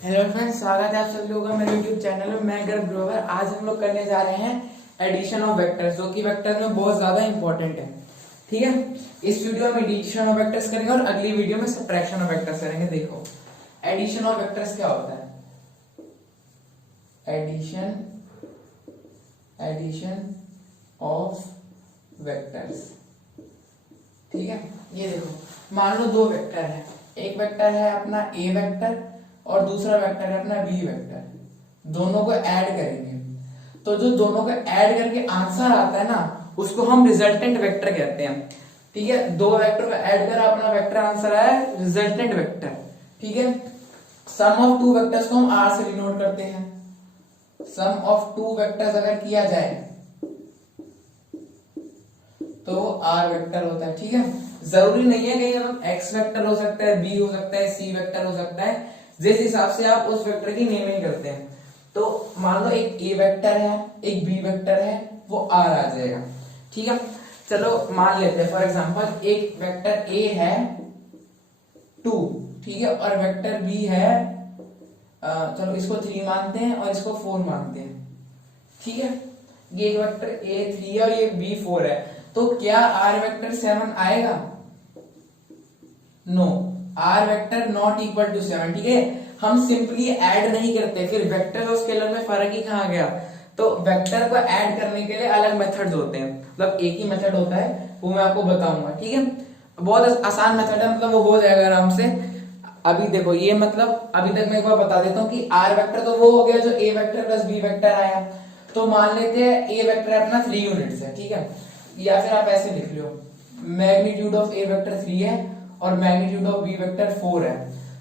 Hello friends, स्वागत है आप सभी लोगों का मेरे यूट्यूब चैनल में। मैं गर्भ ग्रोवर। आज हम लोग करने जा रहे हैं एडिशन ऑफ वेक्टर्स, जो कि वेक्टर में बहुत ज्यादा इंपॉर्टेंट है। ठीक है, इस वीडियो में एडिशन ऑफ वेक्टर्स करेंगे और अगली वीडियो में सब्ट्रैक्शन ऑफ वेक्टर्स करेंगे। देखो, एडिशन ऑफ वेक्टर्स क्या होता है। एडिशन ऑफ वेक्टर्स, ठीक है। ये देखो, मान लो दो वेक्टर है, एक वेक्टर है अपना ए वेक्टर और दूसरा वेक्टर है अपना बी वेक्टर। दोनों को ऐड करेंगे तो जो दोनों को ऐड करके आंसर आता है ना, उसको हम रिजल्टेंट वेक्टर कहते हैं। ठीक है, दो वेक्टर को ऐड कर अपना वेक्टर आंसर आया, रिजल्टेंट वेक्टर। ठीक है, सम ऑफ टू वेक्टर्स को हम आर से डिनोट करते हैं। सम ऑफ टू वेक्टर्स अगर किया जाए तो आर वेक्टर होता है। ठीक है, जरूरी नहीं है कि हम एक्स वेक्टर हो सकता है, बी हो सकता है, सी वेक्टर हो सकता है, जिस हिसाब से आप उस वेक्टर की नेमिंग करते हैं। तो मान लो एक ए वेक्टर है, एक बी वेक्टर है, वो आर आ जाएगा। ठीक है, चलो मान लेते हैं फॉर एग्जांपल एक वेक्टर ए है 2, ठीक है, और वेक्टर बी है चलो इसको 3 मानते हैं और इसको 4 मानते हैं। ठीक है, ये एक वेक्टर ए 3 है और ये बी 4 है, तो क्या आर वेक्टर 7 आएगा? No, R vector not equal to 7। ठीक है, हम सिंपली ऐड नहीं करते, फिर वेक्टर और स्केलर में फर्क ही कहां गया। तो वेक्टर को ऐड करने के लिए अलग मेथड्स होते हैं, मतलब एक ही मेथड होता है, वो मैं आपको बताऊंगा। ठीक है, बहुत आसान मेथड है, मतलब वो हो जाएगा आराम से। अभी देखो, ये मतलब अभी तक मैं एक बार बता देता हूँ कि आर वेक्टर तो वो हो गया जो ए वेक्टर प्लस बी वेक्टर आया। तो मान लेते हैं ए वेक्टर अपना 3 यूनिट्स है। ठीक है, या फिर आप ऐसे लिख लो, मैग्नीट्यूड ऑफ ए वेक्टर 3 है और मैग्नीट्यूड ऑफ बी वेक्टर 4 है।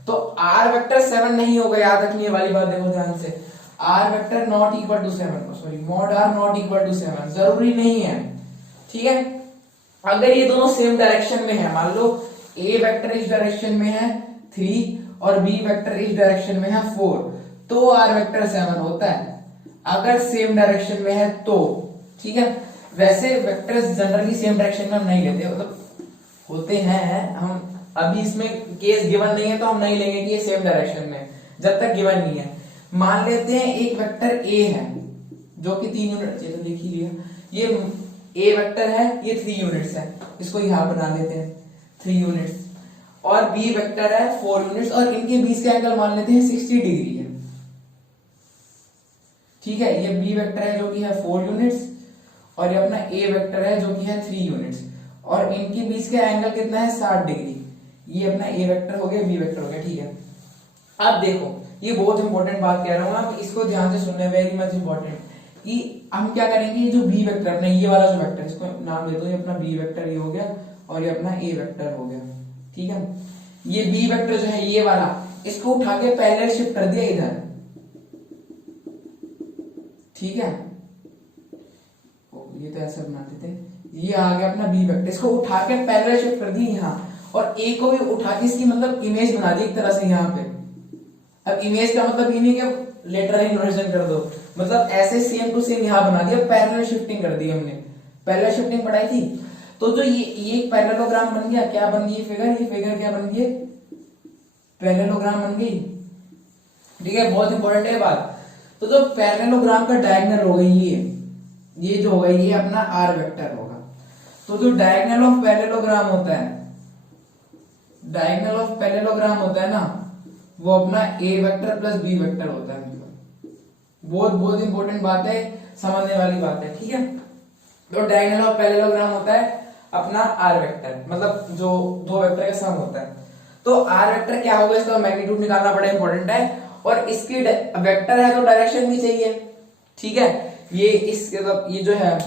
तो आर वेक्टर 7 नहीं होगा, याद रखिए वाली बात, देखो ध्यान से। R vector not equal to 7, sorry mod R not equal to 7 जरूरी नहीं है। ठीक है, अगर ये दोनों सेम डायरेक्शन में है, मान लो ए वेक्टर इस डायरेक्शन में है 3 और बी वेक्टर इस डायरेक्शन में है 4, तो आर वेक्टर 7 होता है, अगर सेम डायरेक्शन में है तो। ठीक है, वैसे वेक्टर्स जनरली सेम डायरेक्शन में हम नहीं लेते, मतलब होते हैं, हम अभी इसमें केस गिवन नहीं है तो हम नहीं लेंगे कि ये सेम डायरेक्शन में, जब तक गिवन नहीं है। मान लेते हैं एक वेक्टर ए है जो कि 3 यूनिट, चलो लिख ही लिया, ये ए वेक्टर है, ये 3 यूनिट्स है, इसको यहां बना लेते हैं 3 यूनिट्स, और बी वेक्टर है 4 यूनिट्स, और इनके बीच का एंगल मान लेते हैं 60 डिग्री है। ठीक है, ये बी वेक्टर है जो कि है 4 यूनिट्स और ये अपना ए वेक्टर है जो कि है 3 यूनिट्स, और इनके बीच का एंगल कितना है 60 डिग्री। ये अपना ए वेक्टर हो गया, बी वेक्टर हो गया। ठीक है, अब देखो, ये बहुत इंपॉर्टेंट बात कह रहा हूं, आप इसको ध्यान से सुनना, वेरी मच इंपॉर्टेंट। कि हम क्या करेंगे, ये जो बी वेक्टर अपना ये वाला जो वेक्टर, इसको नाम दे दो, ये अपना बी वेक्टर ये हो गया और ये अपना ए वेक्टर हो गया। ठीक है, ये बी वेक्टर जो है ये वाला, इसको उठा के पैरेलल शिफ्ट कर दिया इधर। ठीक है, ये तो ऐसे बनाते थे, ये आ गया अपना बी वेक्टर, इसको उठा के पैरेलल शिफ्ट कर दी यहाँ, और ए को भी उठा के इसकी मतलब इमेज बना दी एक तरह से यहाँ पे। अब इमेज का मतलब ये नहीं कि लेटरल इन्वर्जन कर दो, मतलब ऐसे सेम टू सेम यहाँ बना दिया, पैरेलल शिफ्टिंग कर दी हमने। पैरेलल शिफ्टिंग पढ़ाई थी, तो जो ये एक पैरेललोग्राम बन गया, क्या बन गई फिगर, ये फिगर क्या बन गई, पैरेललोग्राम बन गई। ठीक है, बहुत इंपॉर्टेंट है बात। तो जो पैरेललोग्राम का डायगोनल होगा ये जो होगा ये अपना आर वेक्टर होगा। तो जो डायगोनल ऑफ पैरेललोग्राम होता है, डायगोनल ऑफ पैरेललोग्राम होता है ना, वो अपना ए वेक्टर प्लस बी वेक्टर होता है। बहुत बहुत इंपॉर्टेंट बात है, समझने वाली बात है। ठीक है, तो डायगोनल ऑफ पैरेललोग्राम होता है अपना आर वेक्टर, मतलब जो दो वेक्टर का सम होता है। तो आर वेक्टर क्या होगा, इसका मैग्नीट्यूड निकालना बड़ा इंपॉर्टेंट है, और इसकी वेक्टर है तो डायरेक्शन भी चाहिए। ठीक है, ये जो है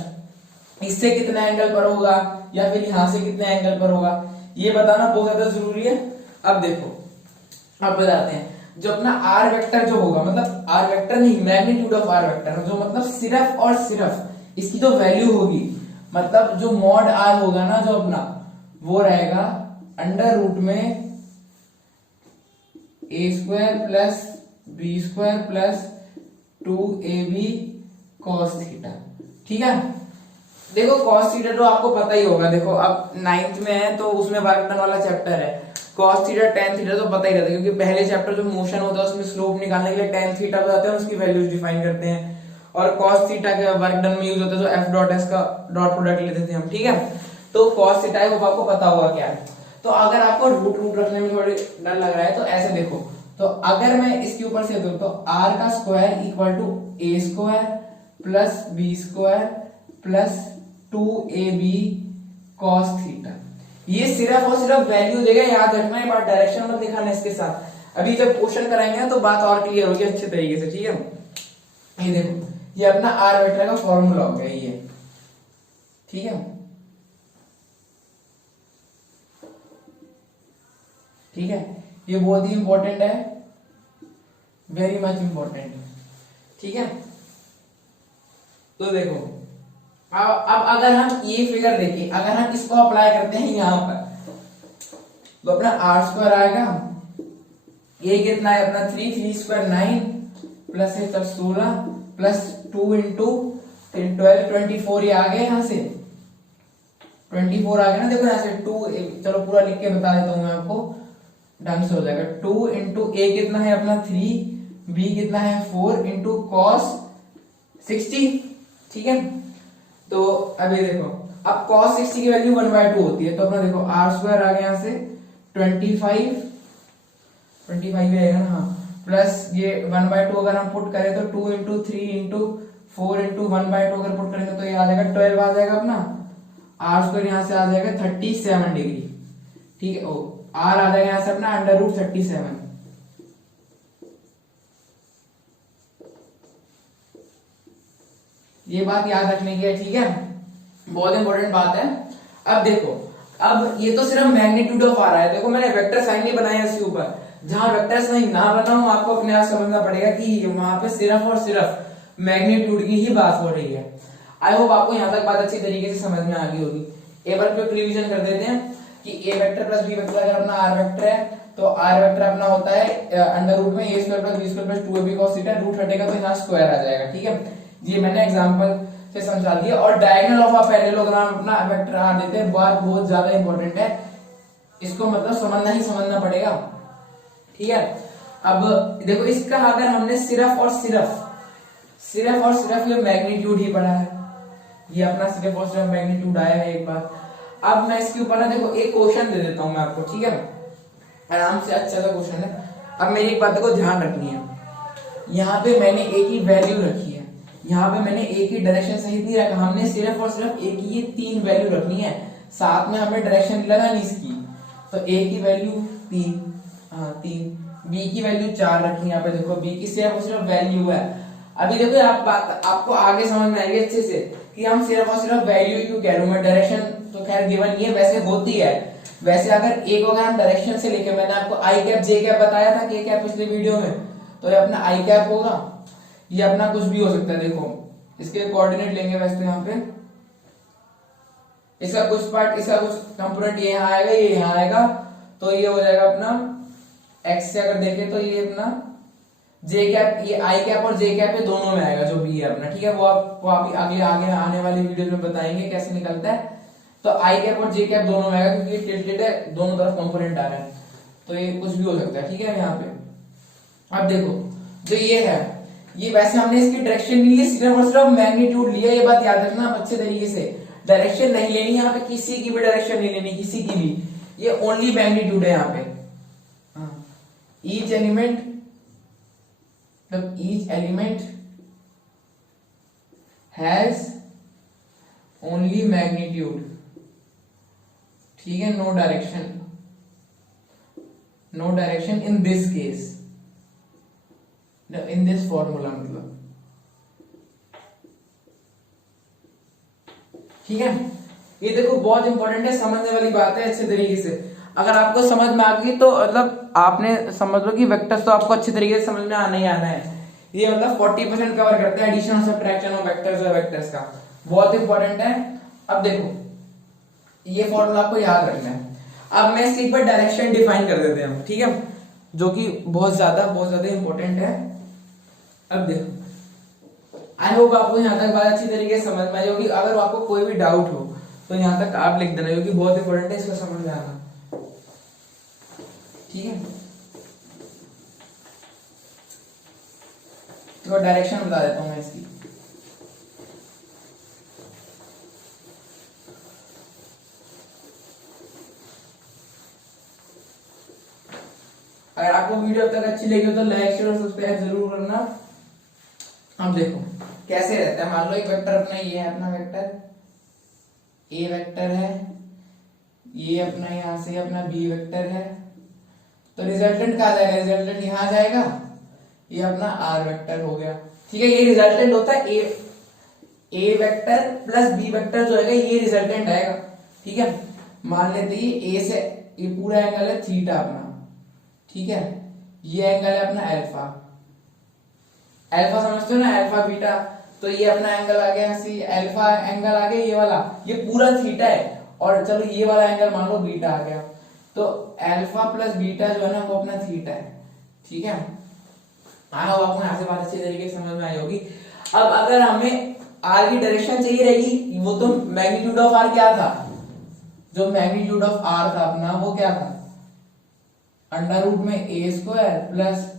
इससे कितना एंगल पर होगा या फिर यहां से कितने एंगल पर होगा, ये बताना बहुत ज्यादा जरूरी है। अब देखो, अब बताते हैं, जो अपना आर वेक्टर जो होगा, मतलब आर वेक्टर नहीं, मैग्नीट्यूड ऑफ आर वेक्टर, जो मतलब सिर्फ और सिर्फ इसकी जो वैल्यू होगी, मतलब जो मॉड आर होगा ना जो अपना, वो रहेगा अंडर रूट में a square plus B square plus 2ab cos theta. ठीक है, देखो cos थीटा तो आपको पता ही होगा, देखो अब 9th में है तो उसमें बार्कटन वाला चैप्टर है, cos थीटा tan थीटा तो पता ही रहता है, क्योंकि पहले चैप्टर जो मोशन होता है उसमें स्लोप निकालने के लिए tan थीटा बताते हैं, उसकी वैल्यूज डिफाइन करते हैं। और cos थीटा के वर्क डन में यूज होता है, तो f डॉट s का डॉट प्रोडक्ट लेते थे हम, ठीक है। तो cos थीटा है वो आपको पता होगा क्या है। तो अगर आपको रूट रखने में थोड़ी डर लग रहा है तो ऐसे देखो, तो अगर मैं इसके ऊपर से दूं तो r का square equal to a square plus b square plus 2ab cos theta, ये सिर्फ और सिर्फ वैल्यू देगा, याद रखना है, बात डायरेक्शन मत दिखाना इसके साथ। अभी जब क्वेश्चन कराएंगे तो बात और क्लियर होगी अच्छे तरीके से, ठीक है। ये देखो, ये अपना आर वेक्टर का फॉर्मूला हो गया ये, ठीक है, ठीक है। ये बहुत ही इंपॉर्टेंट है, वेरी मच इंपॉर्टेंट, ठीक है। तो देखो अब अगर हम ये फिगर देखें, अगर हम इसको अप्लाई करते हैं यहां पर, तो अपना आर स्क्वायर आएगा, ये कितना है अपना 3 स्क्वायर 9 प्लस 16 प्लस 2 इंटू 12 24, ये आ गया यहाँ से 24 आ गया ना, देखो यहाँ से 2, चलो पूरा लिख के बता देता हूं मैं आपको, ढंग से हो जाएगा। 2 इंटू ए कितना है अपना 3, बी कितना है 4 इंटू कॉस 60, ठीक है। तो अभी देखो, अब cos 60 की वैल्यू 1/2 होती है, तो अपना देखो आर स्क्वायर आ गया यहाँ से 25 रहेगा ना, हाँ, प्लस ये 1/2 अगर हम पुट करें तो 2 इंटू 3 इंटू 4 इंटू 1/2 अगर पुट करेंगे तो ये आ जाएगा 12 आ जाएगा अपना, आर स्क्वायर यहाँ से आ जाएगा 37 डिग्री, ठीक है। आर आ जाएगा यहाँ से अपना √37, ये बात याद रखने की है, ठीक है, बहुत इंपॉर्टेंट बात है। अब देखो, अब ये तो सिर्फ मैग्नीट्यूड ऑफ आ रहा है, देखो मैंने वेक्टर साइन नहीं बनाया इसके ऊपर, जहां वेक्टर साइन ना बनाऊं आपको अपने आप समझना पड़ेगा कि वहां पे सिर्फ और सिर्फ मैग्नीट्यूड की ही बात हो रही है। आई होप आपको यहाँ तक बात अच्छी तरीके से समझ में आ गई होगी। एक बार फिर रिवीजन कर देते हैं कि ए वेक्टर प्लस बी वेक्टर अगर अपना आर वेक्टर है, तो आर वेक्टर अपना होता है अंडर रूट में a square plus B square plus 2ab cos theta, root हटेगा तो यहाँ स्क्वायर आ जाएगा, ठीक है। ये मैंने एग्जांपल से समझा दिया। और डायगोनल ऑफ अ पैरेललोग्राम अपना वेक्टर आर देते हैं, बात बहुत ज्यादा इंपॉर्टेंट है, इसको मतलब समझना पड़ेगा, ठीक है। अब देखो, इसका अगर हमने सिर्फ और सिर्फ ये मैग्नीट्यूड ही पढ़ा है, ये अपना सिर्फ और सिर्फ मैग्नीट्यूड आया है एक बार। अब मैं इसके ऊपर ना देखो एक क्वेश्चन दे देता हूं मैं आपको, ठीक है, आराम से, अच्छा सा क्वेश्चन है। अब मेरी एक बात को ध्यान रखनी है, यहाँ पे मैंने एक ही वैल्यू रखी है, यहाँ पे मैंने एक ही डायरेक्शन सहित नहीं रखा, हमने सिर्फ और सिर्फ एक ही 3 वैल्यू रखनी है, साथ में हमें डायरेक्शन लगानी इसकी। तो ए की वैल्यू 3, हाँ 3, बी की वैल्यू 4 रखी, यहाँ पे देखो बी की सिर्फ और सिर्फ वैल्यू है। अभी देखो आपको आगे समझ में आएगी अच्छे से कि हम सिर्फ और सिर्फ वैल्यू क्यों कह रहा हूं मैं, डायरेक्शन तो खैर गिवन ये वैसे होती है। वैसे अगर एक अगर हम डायरेक्शन से लिखे, मैंने आपको आई कैप जे कैप बताया था के कैप पिछले वीडियो में, तो ये अपना आई कैप होगा, ये अपना कुछ भी हो सकता है। देखो इसके कोऑर्डिनेट लेंगे वैसे तो यहाँ पे इसका कुछ पार्ट, इसका कुछ कंपोनेंट ये यहाँ आएगा, ये यहाँ आएगा, तो ये हो जाएगा अपना एक्स से अगर देखें तो ये अपना जे कैप, ये आई कैप और जे कैप दोनों में आएगा जो बी है अपना, ठीक है। वो आप आगे आने वाली वीडियो में बताएंगे कैसे निकलता है। तो आई कैप और जे कैप दोनों में आएगा क्योंकि ये टिल्टेड है, दोनों तरफ कंपोनेंट आ रहा है, तो ये कुछ भी हो सकता है, ठीक है। यहाँ पे अब देखो जो ये है, ये वैसे हमने इसकी डायरेक्शन नहीं ली, सिर्फ और सिर्फ मैग्नीट्यूड लिया, ये बात याद रखना अच्छे तरीके से। डायरेक्शन नहीं लेनी यहाँ पे, किसी की भी डायरेक्शन नहीं लेनी, किसी की भी, ये ओनली मैग्नीट्यूड है यहाँ पे। ईच एलिमेंट, मतलब each element has only magnitude, ठीक है, no direction, no direction in this case, in this formula, मतलब ठीक है। ये देखो बहुत इंपॉर्टेंट है, समझने वाली बात है अच्छे तरीके से। अगर आपको समझ में आ गई तो मतलब आपने समझ लो कि वेक्टर्स तो आपको अच्छे तरीके से समझ में आना ही आना है। ये मतलब 40% कवर करते हैं एडिशन और सब्ट्रैक्शन ऑफ वेक्टर्स और वेक्टर्स का, बहुत इंपॉर्टेंट है। अब देखो ये फॉर्मूला आपको याद रखना है। अब मैं इसके ऊपर डायरेक्शन डिफाइन कर देते हैं, ठीक है, जो कि बहुत ज्यादा इंपॉर्टेंट है। अब देखो, आई होप आपको यहाँ तक बात अच्छी तरीके से समझ में आई होगी। अगर आपको कोई भी डाउट हो तो यहाँ तक आप लिख देना, क्योंकि बहुत इंपॉर्टेंट है इसको समझ में आना। ठीक है, तो डायरेक्शन बता देता हूं मैं इसकी। अगर आपको वीडियो अब तक अच्छी लगी हो तो लाइक शेयर और सब्सक्राइब जरूर करना। अब देखो कैसे रहता है, मान लो एक वेक्टर अपना ये है, अपना वेक्टर ए वेक्टर है, ये अपना यहां से अपना बी वेक्टर है, तो रिजल्टेंट कहा जाएगा, रिजल्टेंट यहां जाएगा, ये अपना आर वेक्टर हो गया। ठीक है, ये रिजल्टेंट होता है a vector plus B vector जो है ये रिजल्टेंट आएगा। ठीक है, मान लेते हैं ए से ये पूरा एंगल है थीटा अपना, ठीक है, ये एंगल है अपना अल्फा, अल्फा समझते हो ना, अल्फा बीटा, तो ये अपना एंगल आ गया सी, अल्फा एंगल आ गया ये वाला, ये पूरा थीटा है, और चलो ये वाला एंगल मान लो बीटा आ गया, तो अल्फा प्लस बीटा जो है ना वो अपना थीटा है। ठीक है, आपको यहाँ से बात अच्छी तरीके से समझ में आई होगी। अब अगर हमें आर की डायरेक्शन चाहिए रहेगी, वो तो मैग्नीट्यूड ऑफ आर क्या था, जो मैग्नीट्यूड ऑफ आर था अपना वो क्या था, अंडर रूट में a square plus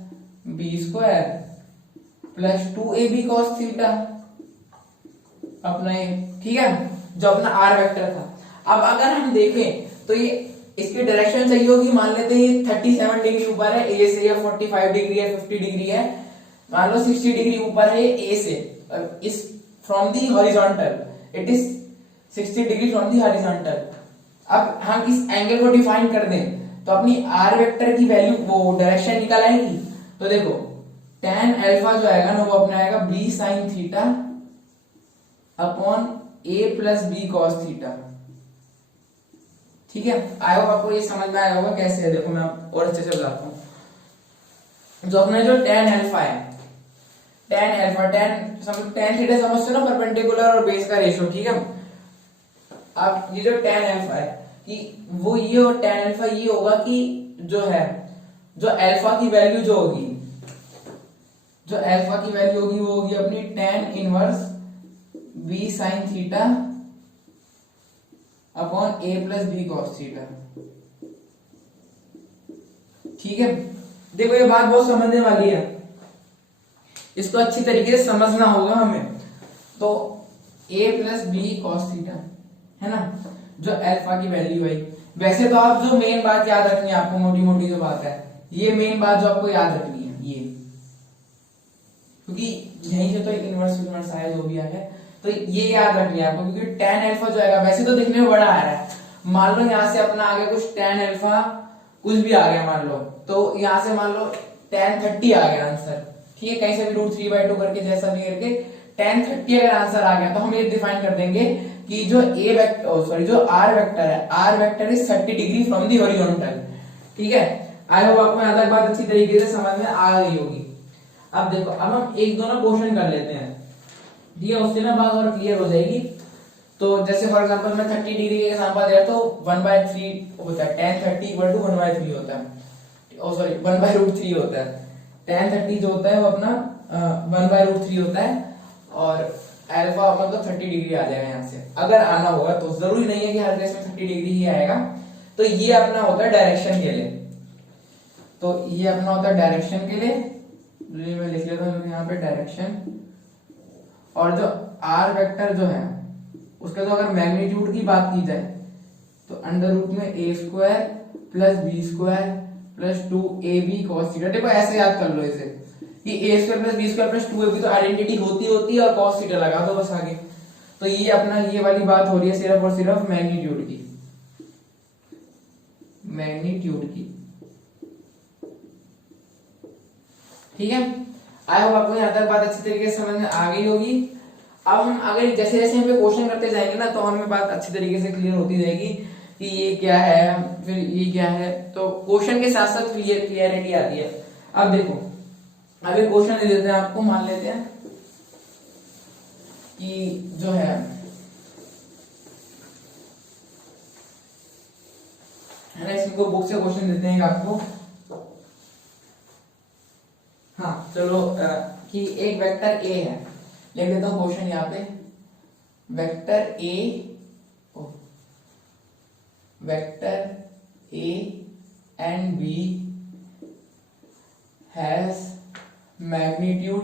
B square plus 2ab cos theta अपना ये। ठीक है, जो अपना आर वेक्टर था। अब अगर हम देखें तो ये इसकी डायरेक्शन चाहिए होगी, मान लेते हैं ये 37 डिग्री ऊपर है ए से, या 45 डिग्री है, 50 डिग्री है, मान लो 60 डिग्री ऊपर है ए से, इस from the horizontal it is 60 degree from the horizontal. अब हम इस एंगल को डिफाइन कर दें तो अपनी आर वेक्टर की वैल्यू वो डायरेक्शन निकल आएगी। तो देखो tan अल्फा जो आएगा ना वो अपना आएगा b sin theta upon a plus B cos theta. ठीक है, आई होप आपको ये समझ में आया होगा कैसे है। देखो मैं और अच्छे से बताता हूँ। जो अपना जो tan अल्फा है, tan अल्फा tan थीटा समझते हो ना, परपेंडिकुलर और बेस का रेशियो। ठीक है, अब ये जो tan अल्फा है कि वो ये, और tan अल्फा ये होगा कि जो है जो अल्फा की वैल्यू जो होगी, जो अल्फा की वैल्यू होगी वो होगी अपनी tan inverse b sin theta upon a plus B cos theta. ठीक है, देखो ये बात बहुत समझने वाली है, इसको अच्छी तरीके से समझना होगा हमें। तो a plus B cos theta है ना, जो अल्फा की वैल्यू है। वैसे तो आप जो मेन बात याद रखनी है आपको, मोटी मोटी जो बात है, ये मेन बात जो आपको याद रखनी है ये, क्योंकि यहीं से तो इनवर्स आया जो भी आया, तो ये याद रखनी है आपको, क्योंकि tan अल्फा जो आएगा वैसे तो दिखने में बड़ा आ रहा है, मान लो यहाँ से अपना आगे कुछ tan अल्फा कुछ भी आ गया मान लो, तो यहाँ से मान लो tan 30 आ गया आंसर। ठीक है, कहीं से भी √3/2 करके जैसा भी करके tan 30 अगर आंसर आ गया तो हम ये डिफाइन कर देंगे कि जो a वेक्टर जो r वेक्टर है, r vector is 30 degree from the horizontal. ठीक है, आई होप आपको यहाँ तक बात अच्छी तरीके से समझ में आ गई होगी। अब देखो, अब हम एक दोनों क्वेश्चन कर लेते हैं, ठीक है, उससे ना बात और क्लियर हो जाएगी। तो जैसे फॉर एग्जांपल मैं 30 डिग्री के एग्जांपल दिया तो 1/3 होता है, tan 30 = 1/3 होता है, ओ सॉरी 1/√3 होता है। tan 30 जो होता है वो अपना 1/√3 होता है, और अल्फा मतलब 30 डिग्री आ जाएगा यहाँ से, अगर आना होगा तो। जरूरी नहीं है कि हर केस में 30 डिग्री ही आएगा। तो ये अपना होता है डायरेक्शन के लिए, तो ये अपना होता है डायरेक्शन के लिए, मैं लिख लेता हूँ यहाँ पे डायरेक्शन। और जो आर वेक्टर जो है उसका तो अगर मैग्नीट्यूड की बात की जाए तो अंडर रूट में a square plus B square plus 2ab cos theta. देखो ऐसे याद कर लो इसे कि a square plus B square plus 2ab तो आइडेंटिटी होती है, और cos थीटा लगा दो बस आगे। तो ये अपना ये वाली बात हो रही है सिर्फ और सिर्फ मैग्नीट्यूड की, मैग्नीट्यूड की। ठीक है, आई होप आपको यहाँ तक बात अच्छी तरीके से समझ में आ गई होगी। अब हम आगे जैसे जैसे हम क्वेश्चन करते जाएंगे ना तो हमें बात अच्छी तरीके से क्लियर होती जाएगी कि ये क्या है, फिर ये क्या है, तो क्वेश्चन के साथ साथ क्लियरिटी आती है। अब देखो, अभी क्वेश्चन दे देते हैं आपको, मान लेते हैं कि जो है ना, इसको बुक से क्वेश्चन देते हैं आपको। हाँ चलो, कि एक वेक्टर ए है, लिख देता हूं क्वेश्चन यहाँ पे, vector A and B has magnitude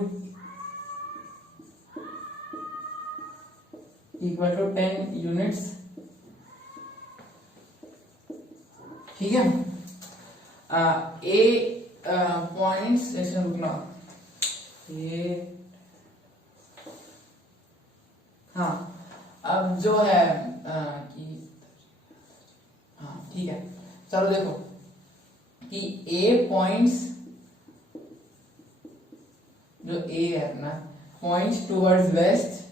equal to 10 units. ठीक है, ए पॉइंट्स, ऐसे रुकना, ये हाँ, अब जो है कि हाँ ठीक है, चलो देखो कि ए पॉइंट्स, जो ए है अपना, points towards west,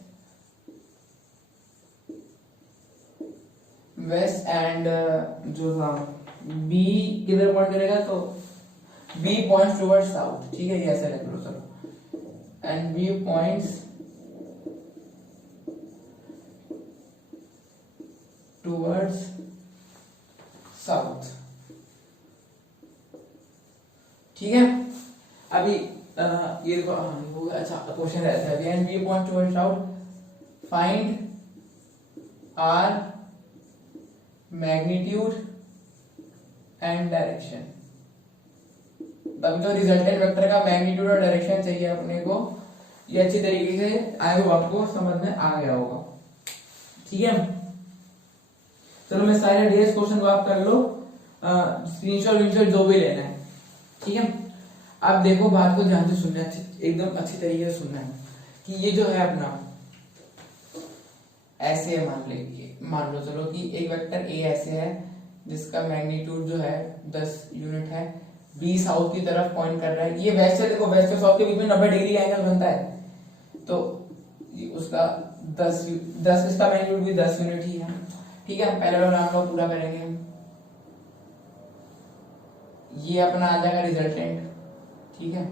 west and जो था बी किधर पॉइंट करेगा, तो बी पॉइंट्स टूवर्ड्स साउथ। ठीक है, ये ऐसे लिख लो चलो, and B points towards south. ठीक है, अभी ये देखो, हो गया। अच्छा, क्वेश्चन रहता है and B point towards south, find R magnitude and direction. तब जो रिजल्टेंट वेक्टर का मैग्नीट्यूड और डायरेक्शन चाहिए अपने को, ये अच्छी तरीके से आई होप आपको समझ में आ गया होगा। ठीक है, चलो मैं सारे डीएस क्वेश्चन को आप कर लो, स्क्रीनशॉट जो भी लेना है। ठीक है, अब देखो बात को ध्यान से सुनना है, एकदम अच्छी तरीके से सुनना है कि ये जो है अपना ऐसे मान लो चलो कि एक वेक्टर ए ऐसे है जिसका मैग्नीट्यूड जो है 10 यूनिट है, बी साउथ की तरफ पॉइंट कर रहा है। ये वेस्ट से, देखो वेस्ट और साउथ के बीच में 90 डिग्री एंगल बनता है, तो उसका 10 इसका मैग्नीट्यूड भी 10 यूनिट ही है। ठीक है, पहले वाला हम लोग पूरा करेंगे। ये अपना आ जाएगा रिजल्टेंट। ठीक है,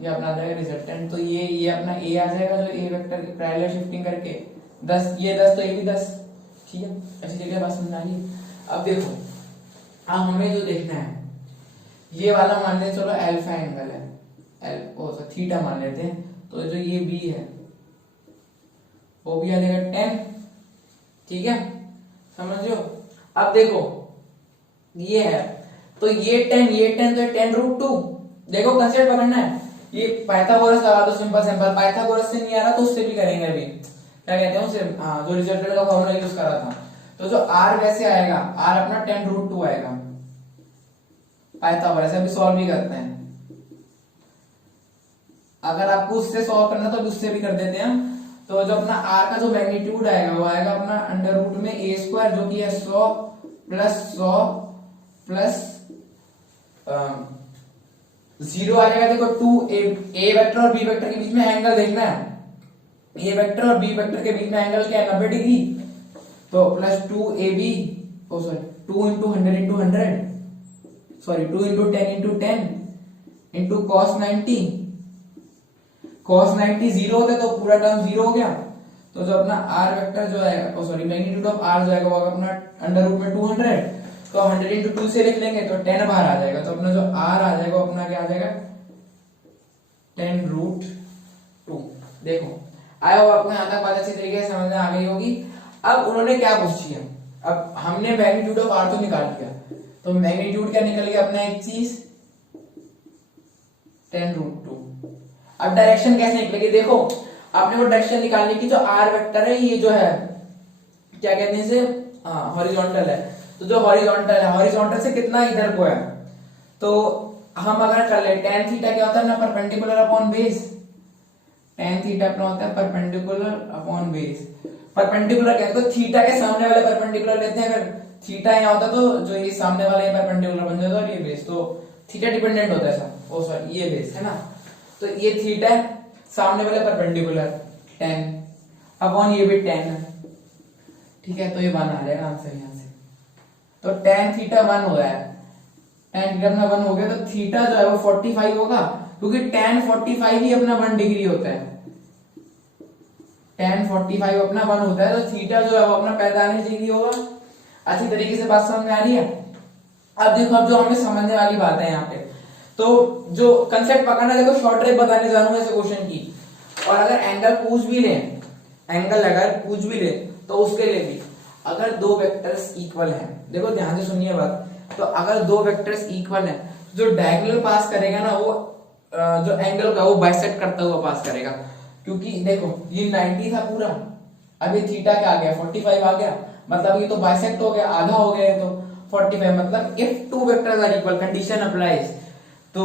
ये अपना आ जाएगा रिजल्टेंट, तो ये अपना ए आ जाएगा, जो ए वेक्टर पैरेलल शिफ्टिंग करके 10, ये 10 तो ये भी 10। ठीक है, अच्छी जगह बात समझ आ रही है। अब देखो, अब हमें जो देखना है, ये वाला मान लेते चलो अल्फा एंगल है, थीटा मान लेते हैं, तो जो ये बी है वो भी आ जाएगा 10। ठीक है, समझो। अब देखो ये है, तो ये 10 तो 10√2। देखो कंसेप्ट पकड़ना है, ये पाइथागोरस लगा दो, सिंपल पाइथागोरस से नहीं आ रहा तो उससे भी करेंगे। अभी क्या कहते हैं उसे, जो रिजल्टेंट का फॉर्मूला यूज करा था, तो जो r वैसे आएगा, r अपना 10√2 आएगा पाइथागोरस। अभी सॉल्व भी करते हैं, अगर आपको उससे सॉल्व करना तो उससे भी कर देते हैं। तो जो अपना r का जो मैग्नीट्यूड आएगा वो आएगा अपना अंडर रूट में a² जो कि है 100 प्लस 0 आ जाएगा। देखो 2 ए वेक्टर और बी वेक्टर के बीच में एंगल देखना है, ए वेक्टर और बी वेक्टर के बीच में एंगल क्या है, 90 डिग्री, तो plus 2ab, oh sorry 2 × 100 × 100, sorry 2 × 10 × 10 into cos 90। cos 90 0 होता है तो पूरा टर्म 0 हो गया, तो जो अपना r वेक्टर जो आएगा, ओ सॉरी मैग्नीट्यूड ऑफ r जो आएगा वो अपना अंडर रूट में 200, तो 100 × 2 से लिख लेंगे तो 10 बाहर आ जाएगा, तो अपना जो r आ जाएगा वो अपना क्या आ जाएगा 10√2। देखो आया हो आपको यहाँ तक बात अच्छी तरीके से समझ में आ गई होगी। अब उन्होंने क्या पूछ लिया, अब हमने मैग्नीट्यूड ऑफ r तो निकाल लिया, तो मैग्नीट्यूड क्या निकल गया अपना एक चीज 10√2। अब डायरेक्शन कैसे निकलेगी, देखो आपने वो डायरेक्शन निकालने की, जो r वेक्टर है ये जो है क्या कहते हैं इसे, हॉरिजॉन्टल है, तो जो हॉरिजॉन्टल है, हॉरिजॉन्टल से कितना इधर को है, तो हम अगर कर ले tan थीटा क्या होता है ना, perpendicular upon base. tan theta अपना होता है परपेंडिकुलर अपॉन बेस। परपेंडिकुलर क्या है, तो थीटा के सामने वाले परपेंडिकुलर लेते हैं, अगर थीटा यहाँ होता तो जो ये सामने वाले परपेंडिकुलर बन जाता और ये बेस, तो थीटा डिपेंडेंट होता है सब, ओ सॉरी ये बेस है ना, तो ये थीटा सामने वाले परपेंडिकुलर 10 अपॉन ये भी 10 है। ठीक है, तो ये 1 आ जाएगा आंसर यहाँ से, तो tan थीटा 1 हो रहा है, tan थीटा अपना 1 हो गया, तो थीटा जो है वो 45 होगा, क्योंकि tan 45 ही अपना 1 डिग्री होता है, tan 45 अपना 1 होता है, तो थीटा जो है वो अपना 45 डिग्री होगा। अच्छी तरीके से बात समझ में आ रही है। अब देखो, अब जो हमें समझने वाली बात है यहाँ पे, तो जो कंसेप्ट पकड़ना, देखो शॉर्ट ट्रिक बताने जा रहा हूँ ऐसे क्वेश्चन की, और अगर एंगल पूछ भी ले, एंगल अगर पूछ भी ले तो उसके लिए भी, अगर दो वेक्टर्स इक्वल हैं, देखो ध्यान से सुनिए बात, तो अगर दो वेक्टर्स इक्वल हैं, जो डायगोनल पास करेगा ना वो जो एंगल का वो बाइसेक्ट करता हुआ पास करेगा। क्योंकि देखो ये 90 था पूरा, अभी थीटा क्या आ गया 45 आ गया, मतलब ये तो बाइसेक्ट हो गया, आधा हो गया। तो 45 मतलब if two vectors are equal condition applies, तो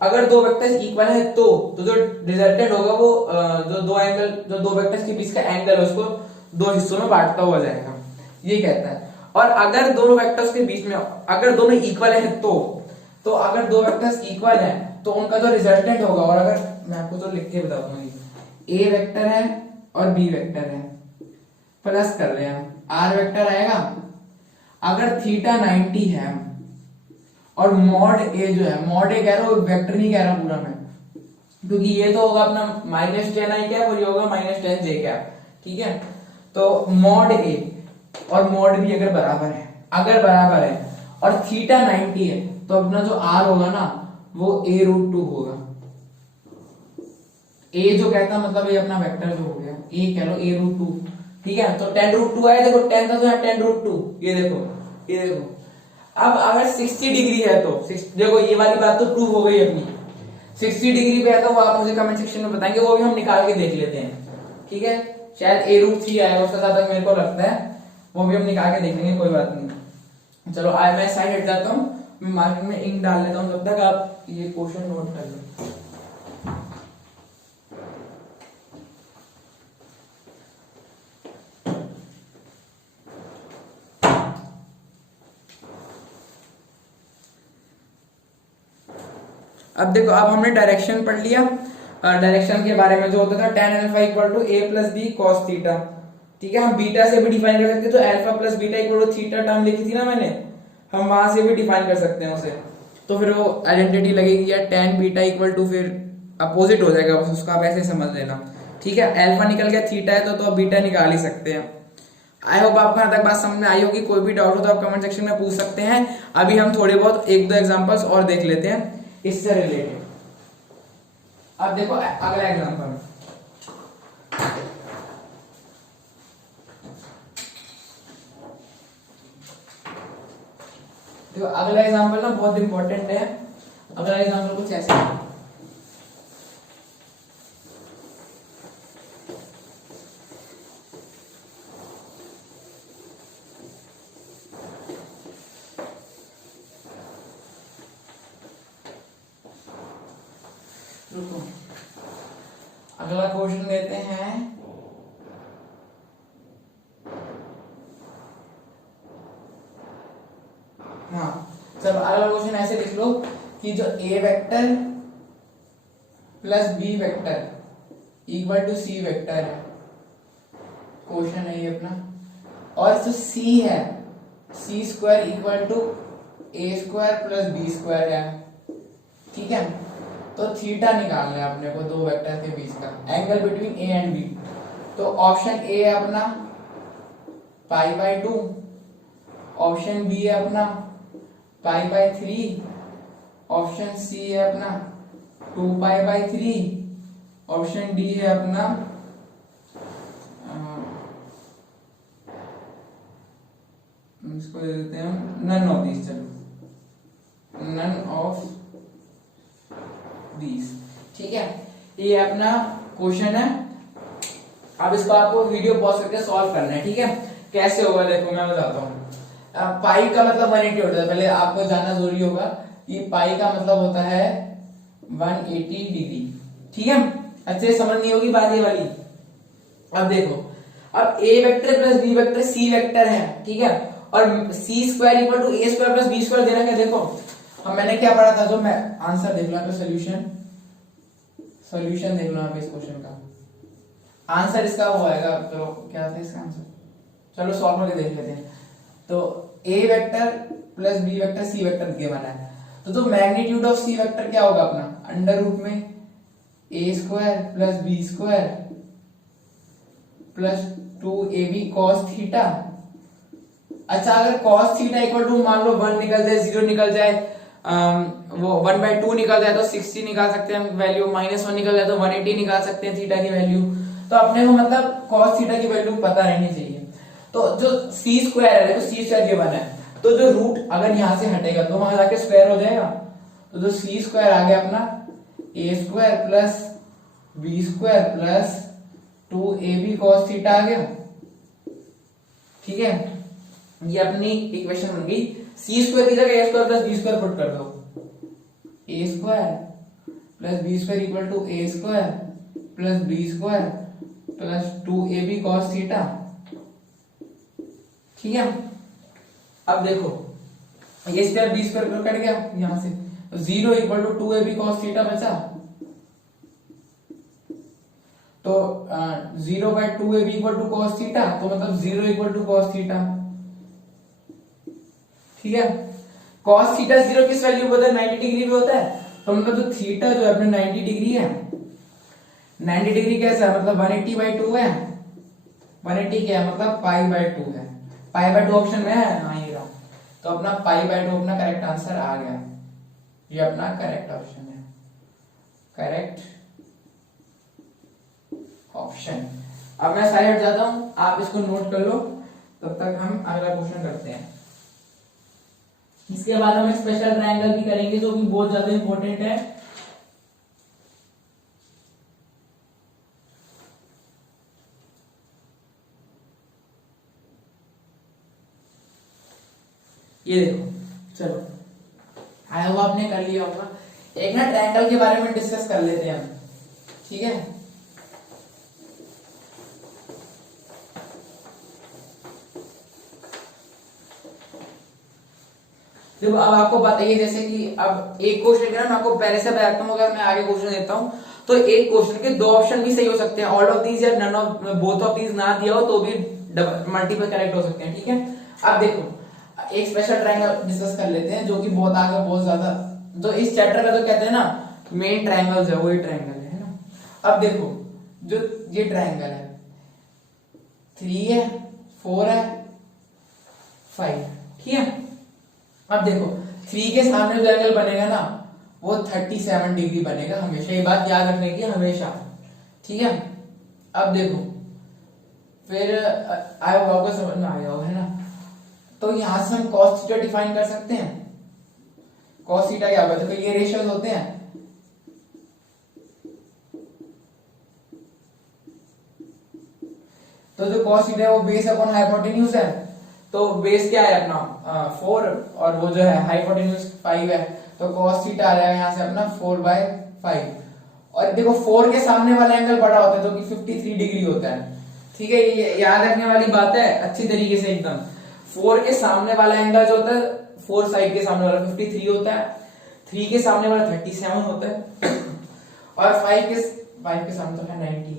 अगर दो वेक्टर्स इक्वल है तो जो रिजल्टेंट होगा वो जो दो वेक्टर्स के बीच का एंगल है उसको दो हिस्सों में बांटता हुआ जाएगा, ये कहता है। और अगर दोनों वेक्टर्स के बीच में अगर दोनों इक्वल है तो अगर दो वेक्टर्स इक्वल है तो उनका जो रिजल्टेंट होगा, और अगर मैं आपको तो लिख के बता दूंगी, ए वेक्टर है और बी वेक्टर है, प्लस कर रहे हैं आर वेक्टर आएगा। अगर थीटा 90 है और मॉड ए जो है, मॉड ए कह रहा हूं वेक्टर नहीं कह रहा पूरा मैं, क्योंकि ये तो होगा अपना -10 आई कैप और ये होगा -10 जे कैप, ठीक है। तो मॉड ए और मॉड बी अगर बराबर है और थीटा 90 है तो अपना जो आर होगा ना वो a√2 होगा। ए जो कहता मतलब ये अपना वेक्टर जो हो गया, ए कह लो a√2, ठीक है। तो 10√2 आया, देखो 10 था तो यहाँ 10√2, ये देखो। अब अगर 60 डिग्री है तो देखो ये वाली बात तो प्रूव हो गई अपनी। 60 डिग्री पे है तो वो आप मुझे कमेंट सेक्शन में बताएंगे, वो भी हम निकाल के देख लेते हैं, ठीक है। शायद a√3 आएगा उसका ज्यादा मेरे को लगता है, वो भी हम निकाल के देख लेंगे, कोई बात नहीं। चलो आज मैं साइड हट जाता हूँ, मैं मार्किंग में इंक डाल लेता हूँ, तब तक आप ये क्वेश्चन नोट कर लो। अब देखो, अब हमने डायरेक्शन पढ़ लिया। डायरेक्शन के बारे में जो होता था tan alpha equal to a plus B cos theta, ठीक है। हम बीटा से भी डिफाइन कर सकते हैं, तो alpha plus beta equal to theta term लिखी थी ना मैंने, हम वहां से भी डिफाइन कर सकते हैं उसे। तो फिर वो आइडेंटिटी लगेगी या tan बीटा इक्वल टू फिर अपोजिट हो जाएगा, बस उसका आप ऐसे समझ लेना, ठीक है। अल्फा निकल गया, थीटा है तो आप बीटा निकाल ही सकते हैं। आई होप आपको यहाँ तक बात समझ में आई होगी। कोई भी डाउट हो तो आप कमेंट सेक्शन में पूछ सकते हैं। अभी हम थोड़े बहुत एक दो एग्जांपल्स और देख लेते हैं इससे रिलेटेड। अब देखो अगला एग्जांपल, देखो अगला एग्जांपल ना बहुत इंपॉर्टेंट है। अगला एग्जांपल कुछ ऐसे है, रुको अगला क्वेश्चन लेते हैं। हाँ चलो अगला क्वेश्चन ऐसे लिख लो कि जो a vector plus b vector equal to c vector है, क्वेश्चन है ये अपना। और जो c है c square equal to a square plus b square है, ठीक है। तो थीटा निकालना है अपने को दो वेक्टर के बीच का angle between a and b। तो ऑप्शन ए है अपना π/2, ऑप्शन बी है अपना π/3, ऑप्शन सी है अपना 2π/3, ऑप्शन डी है अपना इसको दे देते हैं नन ऑफ दीज। चलो नन ऑफ दीज, ठीक है। ये अपना क्वेश्चन है। अब इसको आपको वीडियो पॉज करके सॉल्व करना है, ठीक है। कैसे होगा देखो मैं बताता हूँ। पाई का मतलब 180 होता है, पहले आपको जानना जरूरी होगा। ये पाई का मतलब होता है 180 डिग्री, ठीक है। अच्छे समझ नहीं होगी बात ये वाली। अब देखो, अब a vector plus b vector c vector है, ठीक है। और c square equal to a square plus b square दे रखा है। देखो हम मैंने क्या पढ़ा था, जो मैं आंसर देख लो, सोल्यूशन देख लो इस क्वेश्चन का आंसर इसका वो आएगा। चलो क्या था इसका आंसर, चलो सॉल्व करके देख लेते हैं। तो a vector plus b vector c vector दिया बना है, तो मैग्नीट्यूड ऑफ c वेक्टर क्या होगा अपना, अंडर रूट में a square plus b square plus 2ab cos theta. अच्छा अगर cos थीटा इक्वल टू मान लो 1 निकल जाए, 0 निकल जाए, वो 1/2 निकल जाए तो 60 निकाल सकते हैं वैल्यू, -1 निकल जाए तो 180 निकाल सकते हैं थीटा की वैल्यू। तो अपने को मतलब cos थीटा की वैल्यू पता रहनी चाहिए। तो जो c स्क्वायर है, देखो c स्क्वायर गिवन है, तो जो रूट अगर यहां से हटेगा तो वहां जाके स्क्वायर हो जाएगा। तो जो c स्क्वायर आ गया अपना a square plus B square plus 2ab cos theta आ गया। ठीक है, ये अपनी इक्वेशन बन गई। सी स्क्वायर की जगह a square plus B square put कर दो, a square plus B square equal to a square plus B square plus 2ab cos theta. ठीक है, अब देखो ये स्क्वायर बी स्क्वायर कट गया यहां से, 0 equal to 2ab cos theta बचा। तो 0/2ab equal to cos theta, तो मतलब 0 इक्वल टू cos थीटा। ठीक है, cos थीटा 0 किस वैल्यू होता है, 90 डिग्री पे होता है। तो मतलब जो थीटा जो है अपने 90 डिग्री है, 90 डिग्री कैसा है, मतलब 180/2 है। 180 क्या है, मतलब π/2 है। π/2 ऑप्शन में है, हाँ ये रहा। तो अपना π/2 अपना करेक्ट आंसर आ गया, ये अपना करेक्ट ऑप्शन है, करेक्ट ऑप्शन। अब मैं साइड हट जाता हूं, आप इसको नोट कर लो, तब तक हम अगला क्वेश्चन करते हैं। इसके बाद हम स्पेशल ट्रायंगल भी करेंगे जो कि बहुत ज्यादा इंपॉर्टेंट है। ये देखो, चलो आया हुआ आपने कर लिया होगा। एक ना ट्रायंगल के बारे में डिस्कस कर लेते हैं हम, ठीक है। देखो अब आपको बताइए, जैसे कि अब एक क्वेश्चन है ना, मैं आपको पहले से बताता हूँ, अगर मैं आगे क्वेश्चन देता हूँ तो एक क्वेश्चन के दो ऑप्शन भी सही हो सकते हैं, ऑल ऑफ दीज या none of both of these ना दिया हो तो भी मल्टीपल करेक्ट हो सकते हैं। ठीक है, अब देखो एक स्पेशल ट्रायंगल डिस्कस कर लेते हैं जो कि बहुत आगे बहुत ज्यादा, जो इस चैप्टर का जो कहते हैं ना मेन ट्रायंगल्स है, वही ट्रायंगल है ना। अब देखो जो ये ट्रायंगल है, 3 है, 4 है, 5। ठीक है, अब देखो 3 के सामने जो एंगल बनेगा ना वो 37 डिग्री बनेगा हमेशा, ये बात याद रखने की हमेशा। ठीक है, अब देखो फिर आया होगा, आपको समझ में आया होगा है ना। तो यहां से हम cos थीटा डिफाइन कर सकते हैं। cos थीटा क्या होगा, देखो ये रेशियोज होते हैं, तो जो cos थीटा है वो बेस अपॉन हाइपोटेन्यूज है, तो बेस क्या है अपना 4 और वो जो है हाइपोटेन्यूज 5 है, तो cos थीटा आ जाएगा यहाँ से अपना 4/5। और देखो 4 के सामने वाला एंगल बड़ा होता है जो कि 53 डिग्री होता है। ठीक है, ये याद रखने वाली बात है अच्छी तरीके से एकदम। 4 के सामने वाला एंगल जो होता है, 4 साइड के सामने वाला 53 होता है, 3 के सामने वाला 37 होता है और 5 के सामने तो है 90।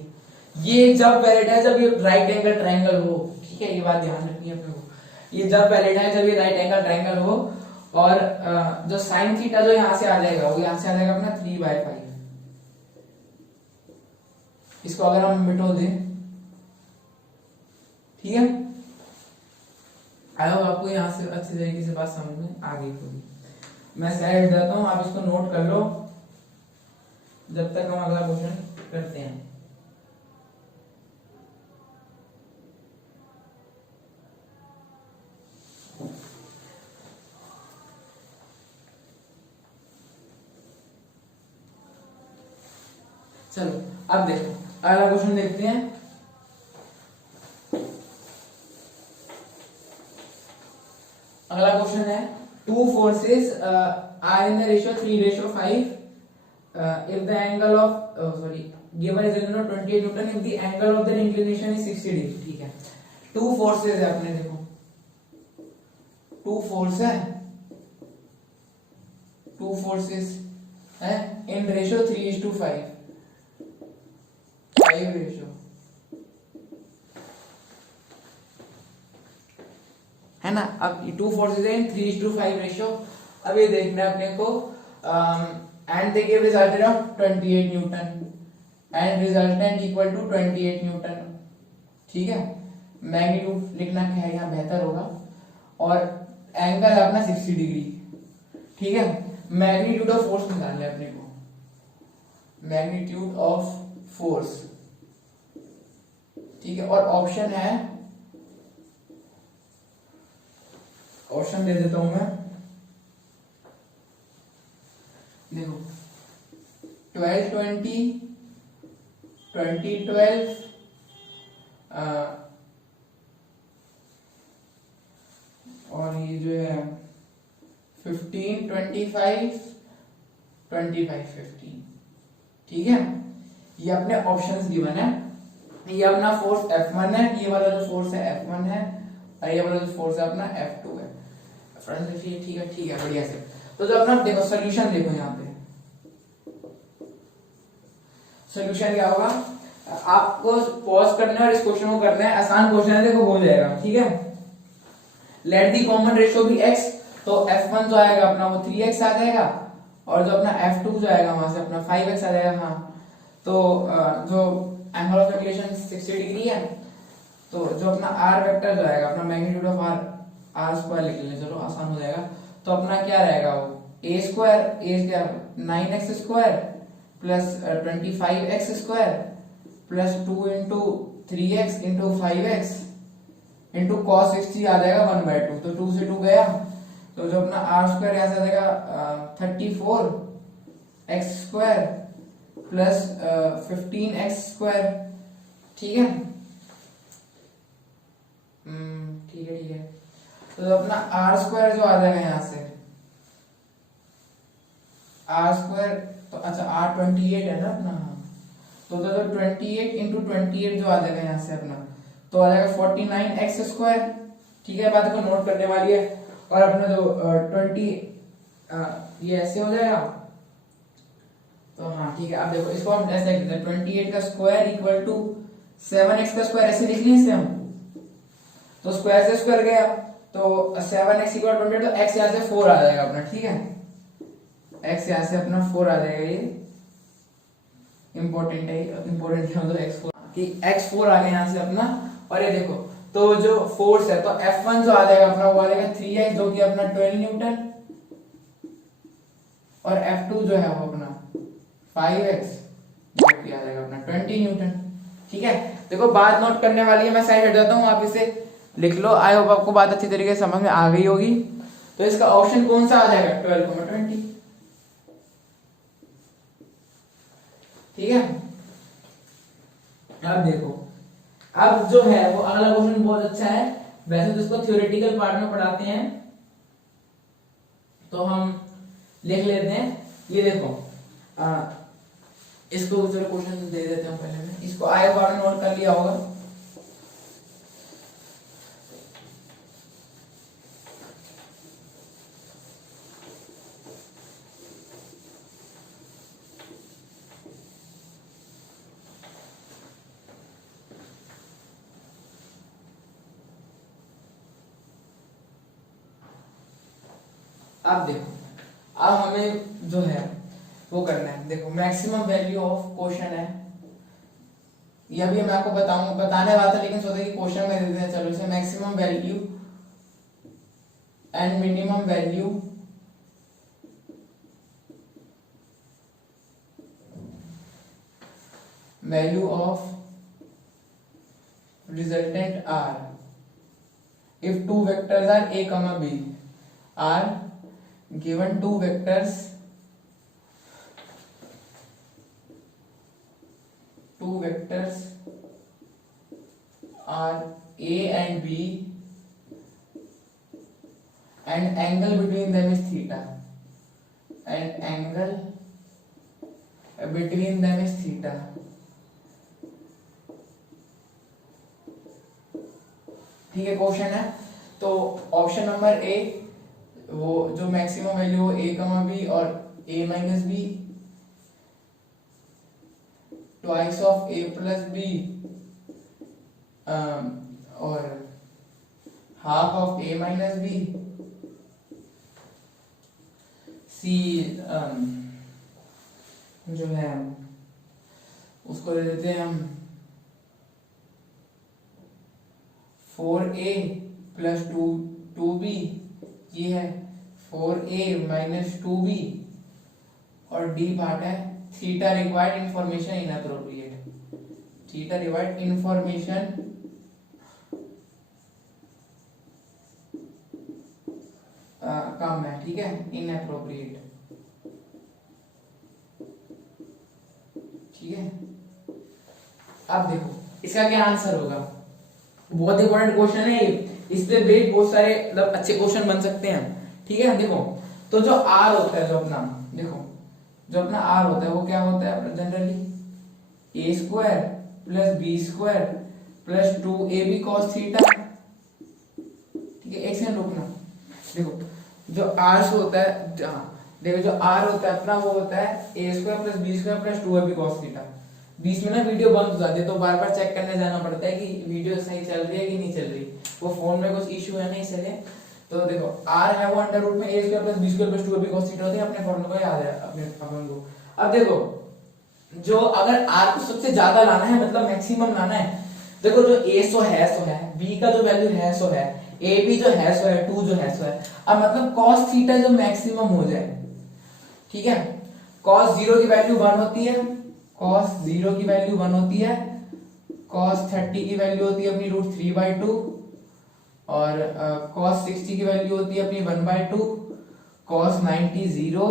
ये जब वैलिड है जब ये राइट एंगल ट्रायंगल हो। ठीक है, ये बात ध्यान रखनी है अपने को, ये जब वैलिड है जब ये राइट एंगल ट्रायंगल हो। और जो साइन थीटा जो यहां से आ जाएगा वो यहां से आ जाएगा अपना 3/5। इसको अगर हम मिटो दें, ठीक है, आई होप आपको यहां से अच्छी तरीके से बात समझ में आ गई होगी। मैं स्लाइड देता हूं, आप इसको नोट कर लो जब तक हम अगला क्वेश्चन करते हैं। चलो अब देखो अगला क्वेश्चन देखते हैं। अगला क्वेश्चन है, two forces are in the ratio 3/5 if the angle of sorry given is 28 Newton if the angle of the inclination is 60 degree। ठीक है, टू फोर्सेस है अपने, देखो टू फोर्स है, टू फोर्सेस है इन रेशियो 3/5 रेशियो है ना। अब टू फोर्सेस है इन 3/5 रेशियो। अब ये देखना है अपने को, and they give resultant of 28 newton and resultant equal to 28 newton. ठीक है, मैग्नीट्यूड लिखना क्या है यहाँ बेहतर होगा, और एंगल है अपना 60 डिग्री। ठीक है, मैग्नीट्यूड ऑफ फोर्स निकालना है अपने को, मैग्नीट्यूड ऑफ फोर्स। ठीक है, और ऑप्शन है, ऑप्शन दे देता हूं मैं, देखो 12 20 20 12 और ये जो है 15 25 25 15। ठीक है, ये अपने ऑप्शंस गिवन है। ये अपना फोर्स F1 है, ये वाला जो फोर्स है F1 है, और ये वाला जो फोर्स है अपना F2 है। फ्रेंड्स ठीक है बढ़िया से। तो जो अपना देखो सॉल्यूशन देखो यहाँ पे, सॉल्यूशन क्या होगा, आपको पॉज करना है और इस क्वेश्चन को करना है, आसान क्वेश्चन है, देखो हो जाएगा। ठीक है, let the common ratio be x, तो F1 जो आएगा अपना वो 3x आ जाएगा, और जो अपना F2 जो आएगा वहां से अपना 5x आ जाएगा। हाँ, तो जो एंगल ऑफ इंक्लिनेशन 60 डिग्री है, तो जो अपना r वेक्टर जो आएगा अपना मैग्नीट्यूड ऑफ r स्क्वायर लिख लेंगे, चलो आसान हो जाएगा। तो अपना क्या रहेगा वो a स्क्वायर, a क्या 9x square plus 25x square plus 2 into 3x into 5x into cos 60 आ जाएगा 1/2। तो 2 से 2 गया, तो जो अपना r स्क्वायर यहाँ से आ जाएगा 34x square plus 15x square. ठीक है, ठीक है। तो अपना r स्क्वायर जो आ जाएगा यहाँ से r स्क्वायर, तो अच्छा r 28 है ना अपना। हाँ, तो 28 इंटू 28 जो आ जाएगा यहाँ से अपना, तो आ जाएगा 49x स्क्वायर। ठीक है, बात को नोट करने वाली है। और अपना जो 20 ये ऐसे हो जाएगा। तो हाँ ठीक है, अब देखो इसको हम ऐसे लिखते हैं 28 का स्क्वायर इक्वल टू 7x का स्क्वायर, ऐसे लिख लें इसे हम। तो स्क्वायर से स्क्वायर गया, तो 7x इक्वल 28, तो x यहाँ से 4 आ जाएगा अपना। ठीक है, x यहाँ से अपना 4 आ जाएगा, ये इंपॉर्टेंट है मतलब x4 कि x4 आ गया यहाँ से अपना। और ये देखो, तो जो फोर्स है, तो F1 जो आ जाएगा अपना वो आ जाएगा 3x जो कि अपना 12 न्यूटन, और F2 जो है वो अपना 5x जो कि आ जाएगा अपना 20 न्यूटन। ठीक है, देखो बात नोट करने वाली है, मैं साइड हट जाता हूँ, आप इसे लिख लो। आई होप आपको बात अच्छी तरीके से समझ में आ गई होगी। तो इसका ऑप्शन कौन सा आ जाएगा 12,20। ठीक है, अब देखो, अब जो है वो अगला क्वेश्चन बहुत अच्छा है। वैसे तो इसको थ्योरेटिकल पार्ट में पढ़ाते हैं, तो हम लिख लेते हैं। ये देखो इसको चलो क्वेश्चन दे देते हैं पहले में, इसको आए बार नोट कर लिया होगा। अब देखो, अब हमें जो है वो करना है। देखो मैक्सिमम वैल्यू ऑफ क्वेश्चन है, यह भी मैं आपको बताने वाला था, लेकिन सोचा कि क्वेश्चन में दे देते हैं। चलो इसे maximum value and minimum value of resultant are if two vectors are a, b are given two vectors are a and b and angle between them is theta, and angle between them is theta। ठीक है, question है। तो option number A, वो जो maximum value हो a, b और a minus b twice of a plus b और half of a minus b, C जो है उसको दे देते हैं हम 4a प्लस 2b, ये है 4a माइनस 2b, और डी पार्ट है theta required information inappropriate, theta required information कम है। ठीक है, इनअप्रोप्रिएट। ठीक है। अब देखो इसका क्या आंसर होगा, बहुत इंपॉर्टेंट क्वेश्चन है ये, इस पे बेस्ड बहुत सारे मतलब अच्छे क्वेश्चन बन सकते हैं, ठीक है। देखो तो जो आर होता है, जो अपना देखो जो अपना आर होता है वो क्या होता है generally a square plus B square plus 2ab cos theta, ठीक है। एक सेकंड रुकना, देखो जो आर से होता है, देखो जो आर होता है अपना वो होता है a square plus B square plus 2ab cos theta. बीच में ना वीडियो बंद हो जाती है तो बार बार चेक करने जाना पड़ता है कि वीडियो सही चल रही है कि नहीं चल रही, वो फोन में कुछ इशू है ना इसलिए। तो देखो आर है वो अंडर रूट में a square plus B square plus 2ab cos theta होती है, अपने फॉर्मूला को याद है अपने अपन को। अब देखो जो अगर आर को सबसे ज्यादा लाना है मतलब मैक्सिमम लाना है, देखो जो ए सो है बी का जो वैल्यू है सो है, ए बी जो है सो है, 2 जो है सो है। अब मतलब cos थीटा जो मैक्सिमम हो जाए, ठीक है। cos 0 की वैल्यू 1 होती है, cos 0 की वैल्यू 1 होती है, cos 30 की वैल्यू होती है अपनी √3/2 और cos 60 की वैल्यू होती है अपनी 1/2, cos 90 0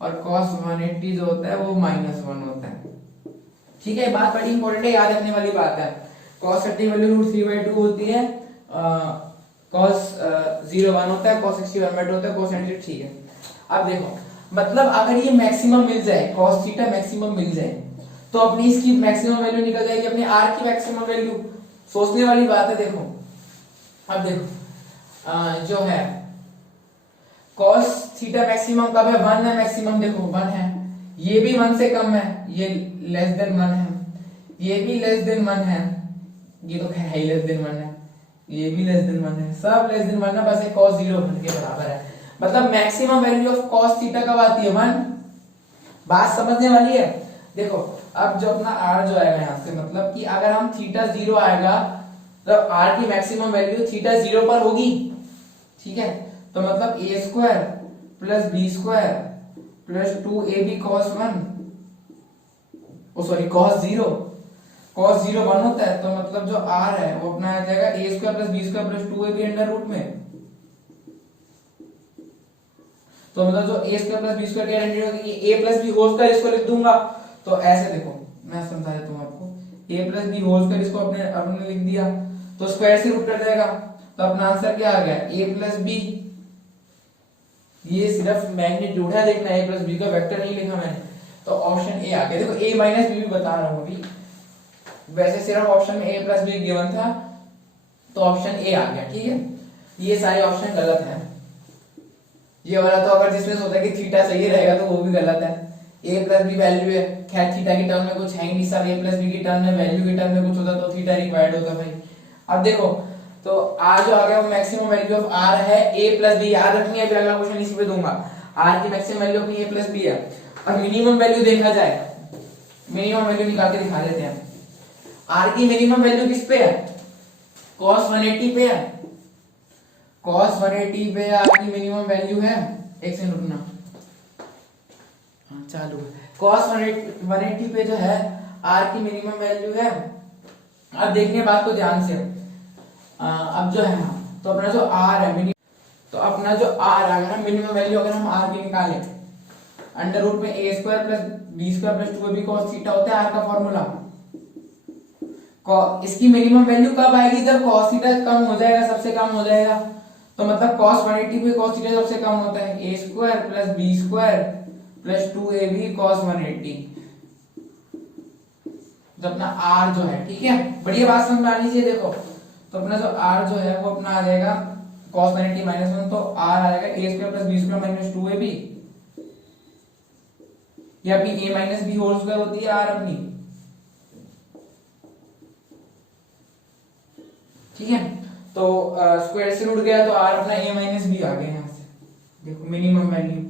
और cos 180 जो होता है वो -1 होता है, ठीक है। बात बड़ी इंपॉर्टेंट है, याद रखने वाली बात है। cos 30 की वैल्यू √3/2 होती है, cos 0 1 होता है, cos 60 1/2 होता है, cos 90, ठीक है। अब देखो मतलब अगर ये मैक्सिमम मिल जाए, cos थीटा मैक्सिमम मिल जाए तो अपनी इसकी मैक्सिमम वैल्यू निकल जाएगी, अपनी r की मैक्सिमम वैल्यू। सोचने वाली बात है। देखो अब देखो जो है cos थीटा मैक्सिमम कब है, 1 है मैक्सिमम, देखो 1 है, ये भी 1 से कम है, ये लेस देन 1 है, ये भी लेस देन 1 है, ये तो है ही लेस देन 1 है, ये भी लेस देन 1 है, सब लेस देन 1 है, बस ये cos 0 1 के बराबर है। मतलब maximum value of cos theta कब आती है, 1। बात समझने वाली है। देखो अब जो अपना r जो आएगा यहाँ से, मतलब कि अगर हम थीटा 0 आएगा तो r की मैक्सिमम वैल्यू थीटा 0 पर होगी, ठीक है। तो मतलब a square plus B square plus 2ab cos 1, oh sorry cos 0 1 होता है, तो मतलब जो r है वो अपना आ जाएगा a square plus B square plus 2ab under root में। तो मतलब जो a square plus B square की आइडेंटिटी होगी, a plus B whole square इसको लिख दूंगा। तो ऐसे देखो मैं समझा देता हूं आपको, a plus B whole square इसको अपने लिख दिया तो स्क्वायर से रूट कट जाएगा, तो अपना आंसर क्या आ गया, a प्लस बी। ये सिर्फ मैग्नीट्यूड है, देखना a प्लस बी का वेक्टर नहीं लिखा मैंने, तो ऑप्शन ए आ गया। देखो a माइनस बी भी बता रहा हूं अभी, वैसे सिर्फ ऑप्शन में a प्लस बी गिवन था तो ऑप्शन ए आ गया, ठीक है। ये सारे ऑप्शन गलत हैं, ये वाला तो अगर जिसमें सोचा कि थीटा सही रहेगा तो वो भी गलत है। a प्लस बी वैल्यू है, खैर थीटा की टर्म में कुछ है ही नहीं सर, a प्लस बी की टर्म में वैल्यू की टर्म में कुछ होता तो थीटा रिक्वायर्ड होता भाई। अब देखो तो r जो आ गया वो मैक्सिमम वैल्यू ऑफ r है a प्लस बी, याद रखनी है, अगला क्वेश्चन इसी पे दूंगा। r की मैक्सिमम वैल्यू अपनी a प्लस बी है, और मिनिमम वैल्यू देखा जाए, मिनिमम वैल्यू निकाल के दिखा देते हैं। r की मिनिमम वैल्यू किस पे है, cos 180 पे है, cos 180 पे आपकी मिनिमम वैल्यू है, एक सेकंड रुकना, हाँ चालू है। cos 180 पे जो है r की मिनिमम वैल्यू है। अब देखिए बात को ध्यान से, अब जो है तो अपना जो r है मिनिमम, तो अपना जो r अगर हम मिनिमम वैल्यू अगर हम r की निकालें, अंडर रूट में a square plus B square plus 2ab cos theta होता है r का फॉर्मूला। इसकी मिनिमम वैल्यू कब आएगी, जब cos थीटा कम हो जाएगा, सबसे कम हो जाएगा, तो मतलब cos 180 पे cos थीटा सबसे कम होता है, a square plus B square plus 2ab cos 180, तो अपना r जो है, ठीक है, बढ़िया बात समझ में आनी चाहिए। देखो तो अपना जो r जो है वो अपना आ जाएगा cos 180 -1, तो r आएगा a square plus B square minus 2ab, ये अपनी a minus B whole square होती है r अपनी, ठीक है। तो स्क्वायर से रूट गया तो r अपना a माइनस बी आ गया यहाँ से, देखो मिनिमम वैल्यू,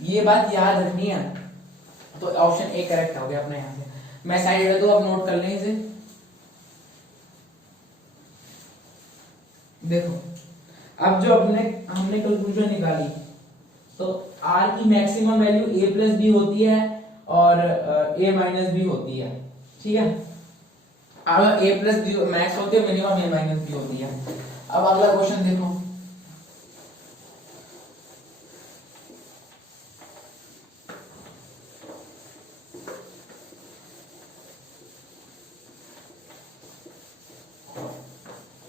ये बात याद रखनी है। तो ऑप्शन ए करेक्ट हो गया अपना यहाँ से। मैं साइड में दो, आप नोट कर लें इसे। देखो अब जो हमने कंक्लूजन निकाली, तो r की maximum value a plus B होती है और a माइनस बी होती है, ठीक है। अब a प्लस बी मैक्स होती है, मिनिमम a माइनस बी होती है। अब अगला क्वेश्चन देखो,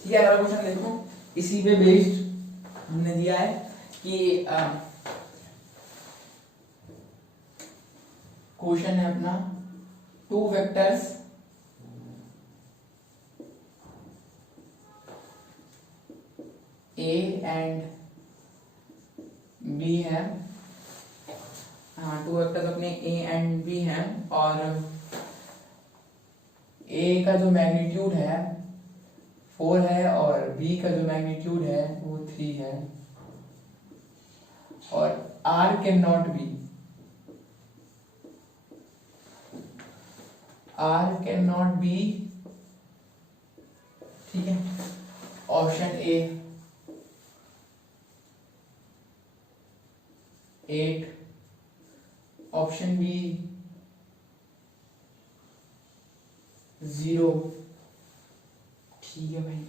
ठीक है। अगला क्वेश्चन देखो, इसी पे बेस्ड हमने दिया है कि क्वेश्चन है अपना 2 वेक्टर्स A एंड B है। हाँ, 2 वेक्टर्स अपने A एंड B हैं और A का जो मैग्नीट्यूड है 4 है और B का जो मैग्नीट्यूड है वो 3 है और R can not be, R can not be, ठीक है। ऑप्शन ए 8, ऑप्शन बी 0, ठीक है भाई,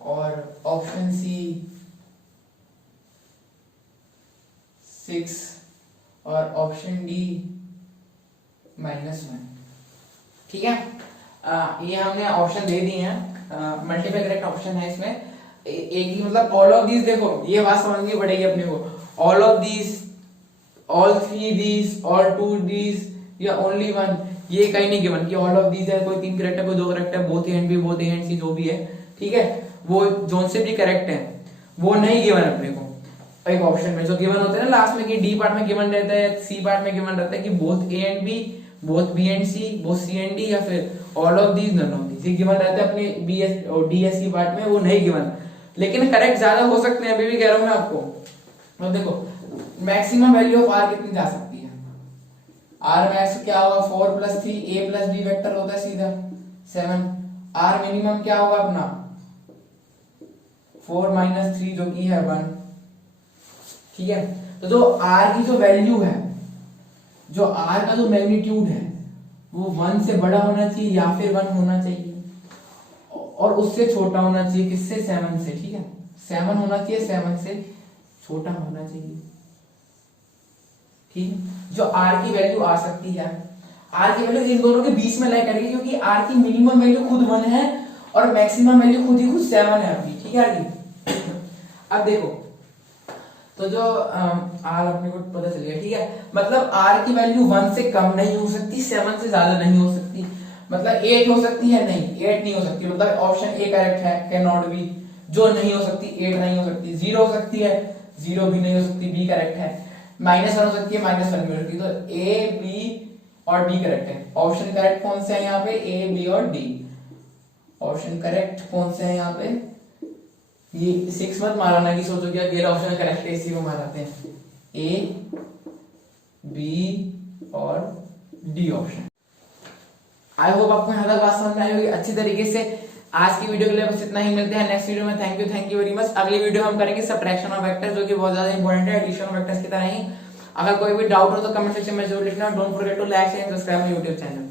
और ऑप्शन सी 6 और ऑप्शन डी -1, ठीक है। ये हमने ऑप्शन दे दिए हैं, मल्टीपल करेक्ट ऑप्शन है इसमें। एक ही मतलब ऑल ऑफ दीज, देखो ये बात समझनी पड़ेगी अपने को, all of these, all 3 these, all 2 these या ओनली 1, ये कहीं नहीं गिवन कि ऑल ऑफ दीज है, कोई 3 करेक्ट है, कोई 2 करेक्ट है, both A and B, both A and C, जो भी है, ठीक है, वो जोन से भी करेक्ट है, वो नहीं गिवन अपने को। एक ऑप्शन में जो गिवन होता है ना लास्ट में कि डी पार्ट में गिवन रहता है, सी पार्ट में गिवन रहता है कि both A and B, both B and C, both C and D, या फिर all of these, none of these, ये गिवन रहता है अपने बी एस और डी एस सी पार्ट में, वो नहीं गिवन। लेकिन करेक्ट ज्यादा हो सकते हैं, अभी भी कह रहा हूं मैं आपको। तो देखो मैक्सिमम वैल्यू ऑफ आर कितनी जा सकती है, आर मैक्स क्या होगा 4 + 3, ए + बी वेक्टर होता है सीधा 7। आर मिनिमम क्या होगा अपना 4 - 3 जो कि है 1, ठीक है। तो जो आर की जो वैल्यू है, जो आर का जो मैग्नीट्यूड है वो 1 से बड़ा होना चाहिए या फिर 1 होना चाहिए और उससे छोटा होना चाहिए, किससे 7 से, ठीक है, 7 होना चाहिए, 7 से छोटा होना चाहिए, ठीक है। जो आर की वैल्यू आ सकती है, आर की वैल्यू इन दोनों के बीच में लाई करेगी, क्योंकि आर की मिनिमम वैल्यू खुद 1 है और मैक्सिमम वैल्यू खुद ही खुद 7 है अपनी, ठीक है। अब देखो तो जो आर अपने को पता चल गया, ठीक है, मतलब आर की वैल्यू 1 से कम नहीं हो सकती, 7 से ज्यादा नहीं हो सकती, मतलब 8 हो सकती है, नहीं 8 नहीं हो सकती, मतलब ऑप्शन ए करेक्ट है, कैन नॉट बी, जो नहीं हो सकती 8 नहीं हो सकती, 0 हो सकती है, 0 भी नहीं हो सकती, बी करेक्ट है, -1 हो सकती है, -1 भी हो सकती है, तो ए बी और डी करेक्ट है। ऑप्शन करेक्ट कौन से है यहाँ पे, ए बी और डी। ऑप्शन करेक्ट कौन से है यहाँ पे, ये 6 मत मारना कि सोचो कि अकेला ऑप्शन करेक्ट है, इसी को मारते हैं, ए बी और डी ऑप्शन। आई होप आपको यहाँ तक बात समझ में आई होगी अच्छी तरीके से। आज की वीडियो के लिए बस इतना ही, मिलते हैं नेक्स्ट वीडियो में। Thank you very much. अगली वीडियो हम करेंगे सब्ट्रैक्शन ऑफ वेक्टर्स, जो कि बहुत ज्यादा इंपॉर्टेंट है एडिशन ऑफ वेक्टर्स की तरह ही। अगर कोई भी डाउट हो तो कमेंट सेक्शन में जरूर लिखना। Don't forget to like and subscribe my YouTube channel.